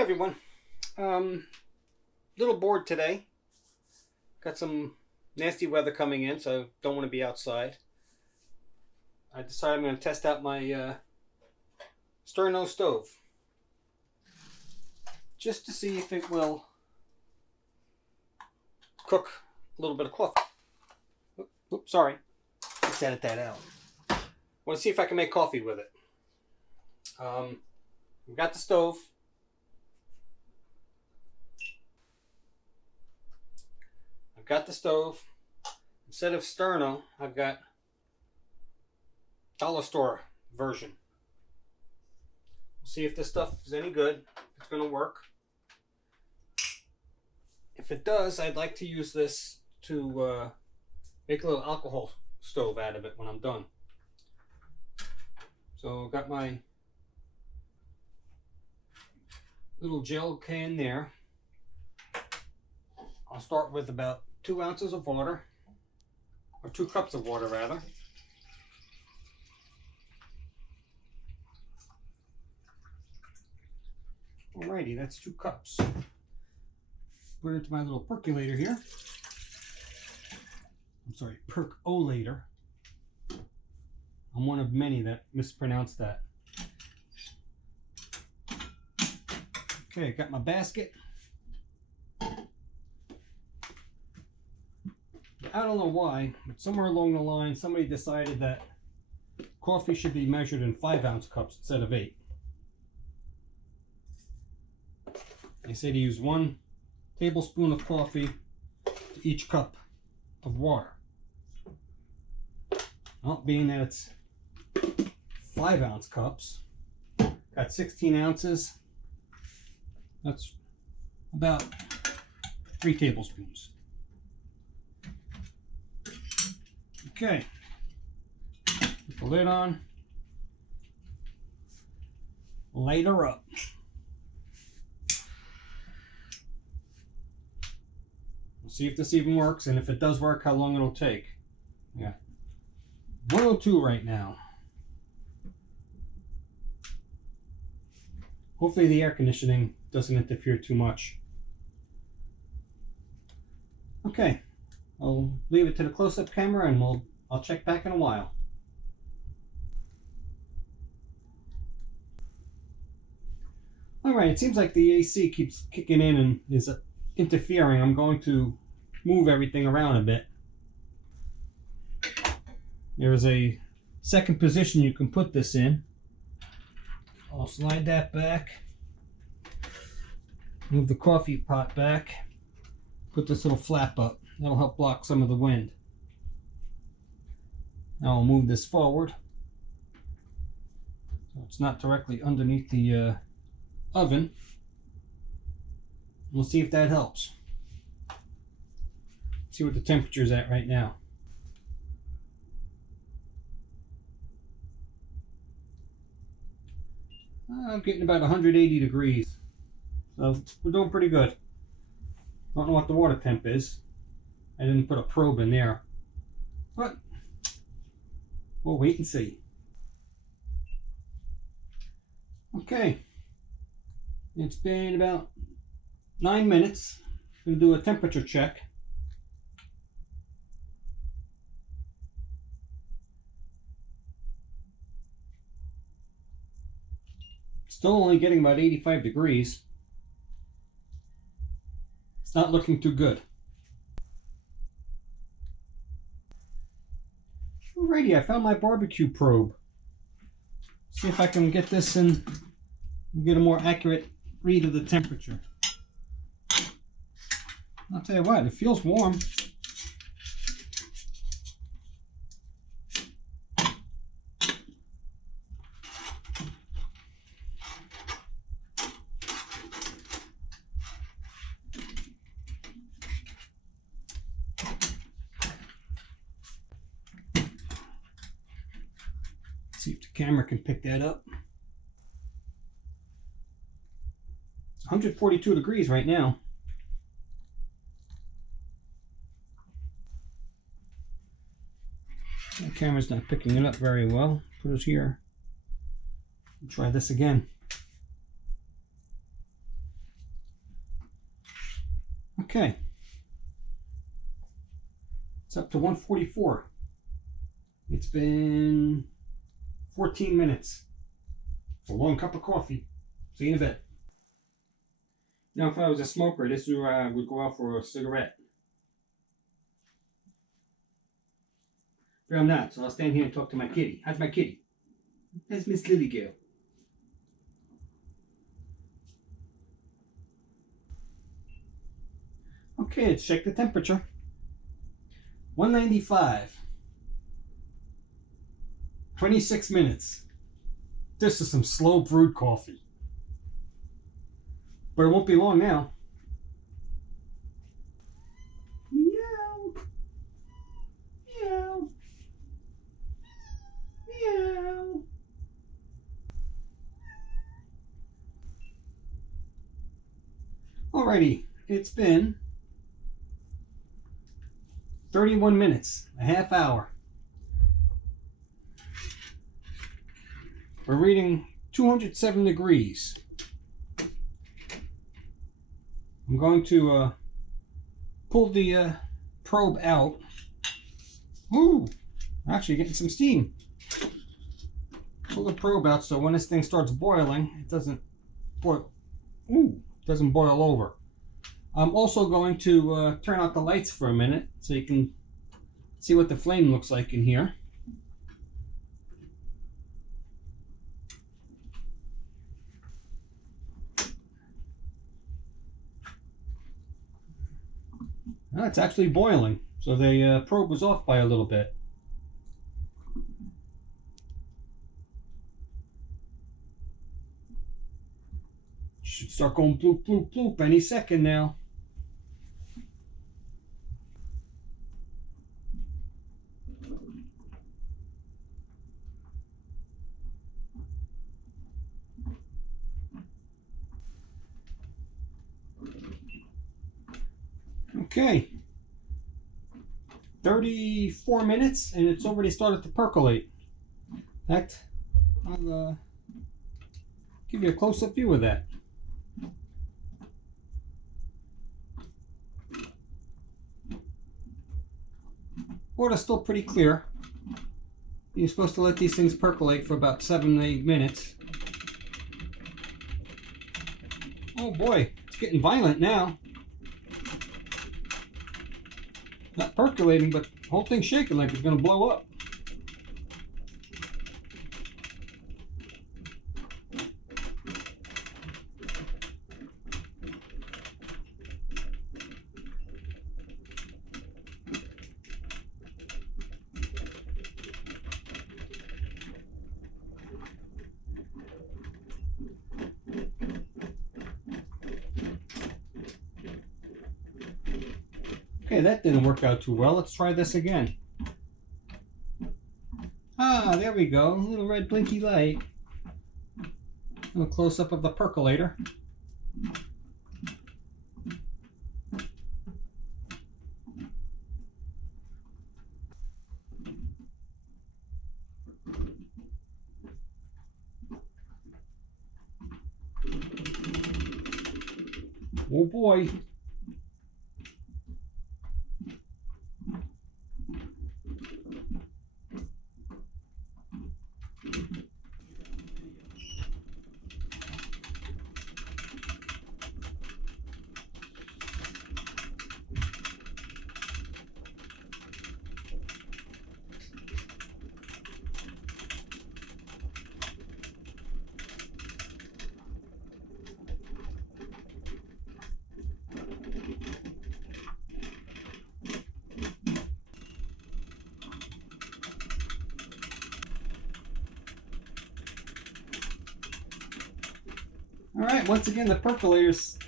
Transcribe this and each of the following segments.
Hey everyone. Little bored today. Got some nasty weather coming in, so don't want to be outside. I decided I'm going to test out my Sterno stove just to see if it will cook a little bit of coffee. Oops, sorry. Let's edit that out. Want to see if I can make coffee with it. We've got the stove. I've got the stove. Instead of Sterno, I've got dollar store version. We'll see if this stuff is any good, if it's going to work. If it does, I'd like to use this to make a little alcohol stove out of it when I'm done. So I've got my little gel can there. I'll start with about 2 ounces of water, or 2 cups of water rather. Alrighty, that's 2 cups. Put it into my little percolator here. I'm sorry, percolator. I'm one of many that mispronounced that. Okay, got my basket. I don't know why, but somewhere along the line somebody decided that coffee should be measured in 5-ounce cups instead of 8. They say to use 1 tablespoon of coffee to each cup of water. Well, being that it's 5-ounce cups, got 16 ounces, that's about 3 tablespoons. Okay, put the lid on, light her up. We'll see if this even works, and if it does work, how long it'll take. Yeah, 102 right now. Hopefully the air conditioning doesn't interfere too much. Okay, I'll leave it to the close-up camera and I'll check back in a while. Alright, it seems like the AC keeps kicking in and is interfering. I'm going to move everything around a bit. There is a second position you can put this in. I'll slide that back. Move the coffee pot back. Put this little flap up. That'll help block some of the wind. Now I'll move this forward so it's not directly underneath the oven. We'll see if that helps. See what the temperature is at right now. I'm getting about 180 degrees. So we're doing pretty good. Don't know what the water temp is. I didn't put a probe in there. But we'll wait and see. Okay. It's been about 9 minutes. I'm going to do a temperature check. Still only getting about 85 degrees. It's not looking too good. Alrighty, I found my barbecue probe. See if I can get this in and get a more accurate read of the temperature. I'll tell you what, it feels warm. See if the camera can pick that up. It's 142 degrees right now. The camera's not picking it up very well. Put it here. Try this again. Okay. It's up to 144. It's been 14 minutes. It's a long cup of coffee. See you in a bit. Now, if I was a smoker, this is where I would go out for a cigarette. But I'm not, so I'll stand here and talk to my kitty. How's my kitty? That's Miss Lily Girl. Okay, let's check the temperature. 195. 26 minutes. This is some slow brewed coffee. But it won't be long now. Meow. Meow. Meow. Alrighty, it's been 31 minutes, a half hour. We're reading 207 degrees. I'm going to pull the probe out. Ooh, actually getting some steam. Pull the probe out so when this thing starts boiling, it doesn't boil. Ooh, doesn't boil over. I'm also going to turn out the lights for a minute so you can see what the flame looks like in here. Oh, it's actually boiling, so the probe was off by a little bit. Should start going bloop, bloop, bloop any second now. Okay, 34 minutes and it's already started to percolate. In fact, I'll give you a close-up view of that. Water's still pretty clear. You're supposed to let these things percolate for about 7 to 8 minutes. Oh boy, it's getting violent now. Not percolating, but the whole thing's shaking like it's going to blow up. Okay, that didn't work out too well. Let's try this again. Ah, there we go. A little red blinky light. A little close-up of the percolator. Oh boy. All right, once again, the percolator's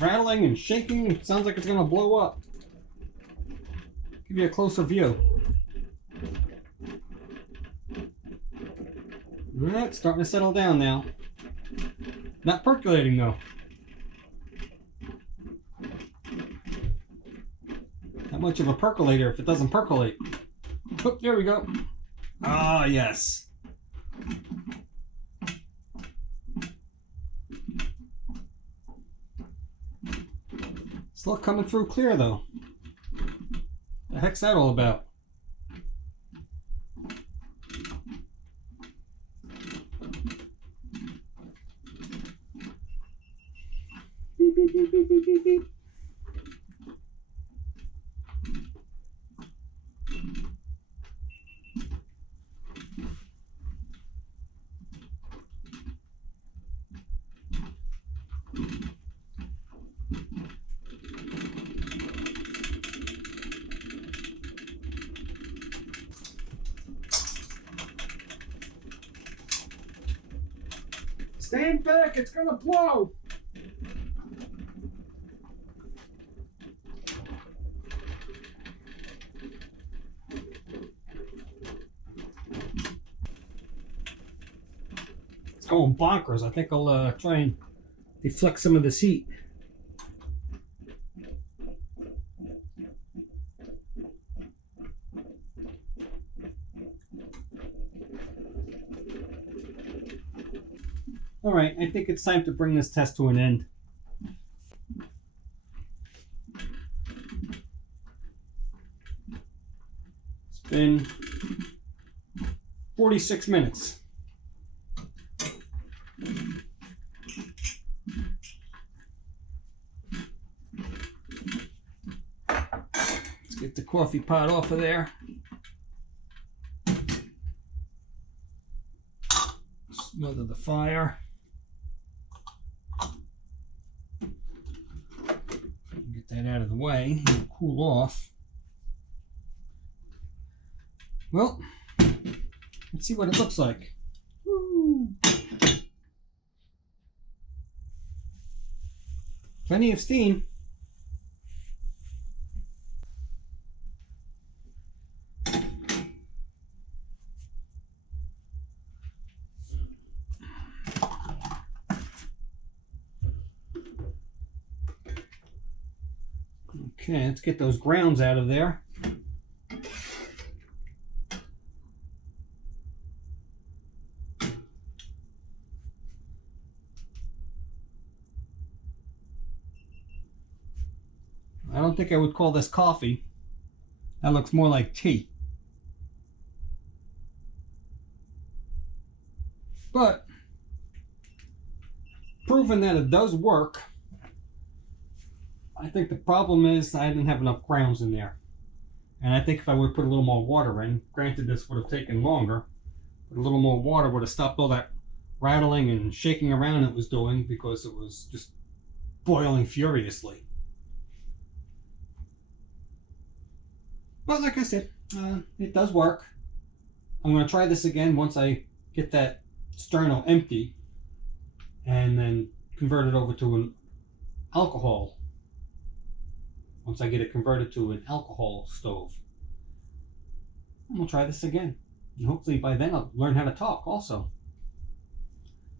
rattling and shaking. It sounds like it's going to blow up. Give you a closer view. All right, starting to settle down now. Not percolating though. Not much of a percolator if it doesn't percolate. Oh, there we go. Ah, yes. Still coming through clear though. The heck's that all about? Beep, beep, beep, beep, beep, beep, beep. Stand back, it's gonna blow! It's going bonkers. I think I'll try and deflect some of this heat. All right, I think it's time to bring this test to an end. It's been 46 minutes. Let's get the coffee pot off of there. Smother the fire. Get that out of the way and cool off. Well, let's see what it looks like. Woo. Plenty of steam. Okay, let's get those grounds out of there. I don't think I would call this coffee. That looks more like tea. But, proven that it does work. I think the problem is I didn't have enough grounds in there. And I think if I would put a little more water in, granted this would have taken longer, but a little more water would have stopped all that rattling and shaking around it was doing because it was just boiling furiously. But like I said, it does work. I'm going to try this again once I get that Sterno empty and then convert it over to an alcohol. Once I get it converted to an alcohol stove. And we'll try this again. And hopefully by then I'll learn how to talk also.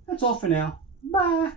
That's all for now. Bye.